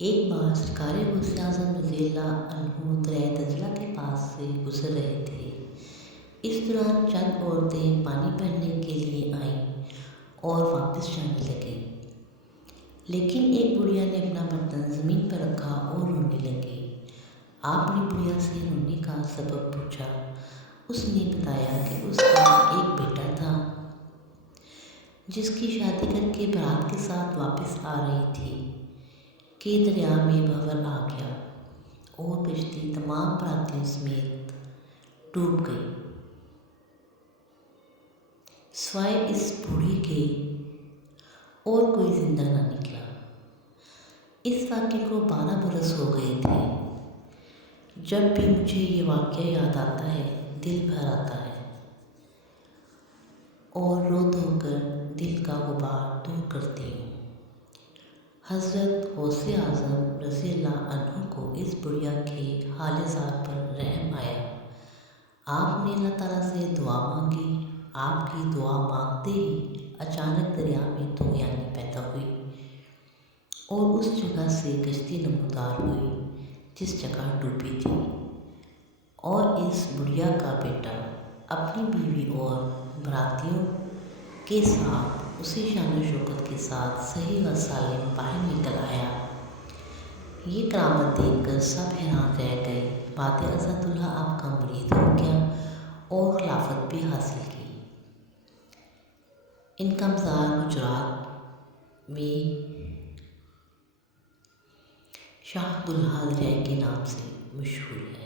ایک بار سرکار غوث اعظم رضی اللہ عنہ دریا دجلہ کے پاس سے گزر رہے تھے۔ اس دوران چند عورتیں پانی بھرنے کے لیے آئیں اور واپس جانے لگیں، لیکن ایک بڑھیا نے اپنا برتن زمین پر رکھا اور رونے لگی۔ آپ نے بڑھیا سے رونے کا سبب پوچھا۔ اس نے بتایا کہ اس کا ایک بیٹا تھا جس کی شادی کر کے بارات کے ساتھ واپس آ رہی تھی کہ دریا میں بحر آ گیا اور کشتی تمام براتیوں سمیت ڈوب گئی، سوائے اس بوڑھی کے اور کوئی زندہ نہ نکلا۔ اس واقعے کو 12 برس ہو گئے تھے۔ جب بھی مجھے یہ واقعہ یاد آتا ہے دل بھر آتا ہے اور رو دھو کر دل کا غبار دور کرتی ہوں۔ حضرت غوث اعظم رضی اللہ عنہ کو اس بڑھیا کے حال زار پر رحم آیا۔ آپ نے اللہ تعالیٰ سے دعا مانگی۔ آپ کی دعا مانگتے ہی اچانک دریا میں 2 یانی پیدا ہوئی اور اس جگہ سے کشتی نمودار ہوئی جس جگہ ڈوبی تھی، اور اس بڑھیا کا بیٹا اپنی بیوی اور براتیوں کے ساتھ اسی شان و شوکت کے ساتھ صحیح و سالم باہر نکل آیا۔ یہ کرامت دیکھ کر سب حیران رہ گئے۔ بعد ازاں اللہ آپ کا مرید ہو گیا اور خلافت بھی حاصل کی۔ ان کا مزار گجرات میں شاہ دلہا دریا کے نام سے مشہور ہے۔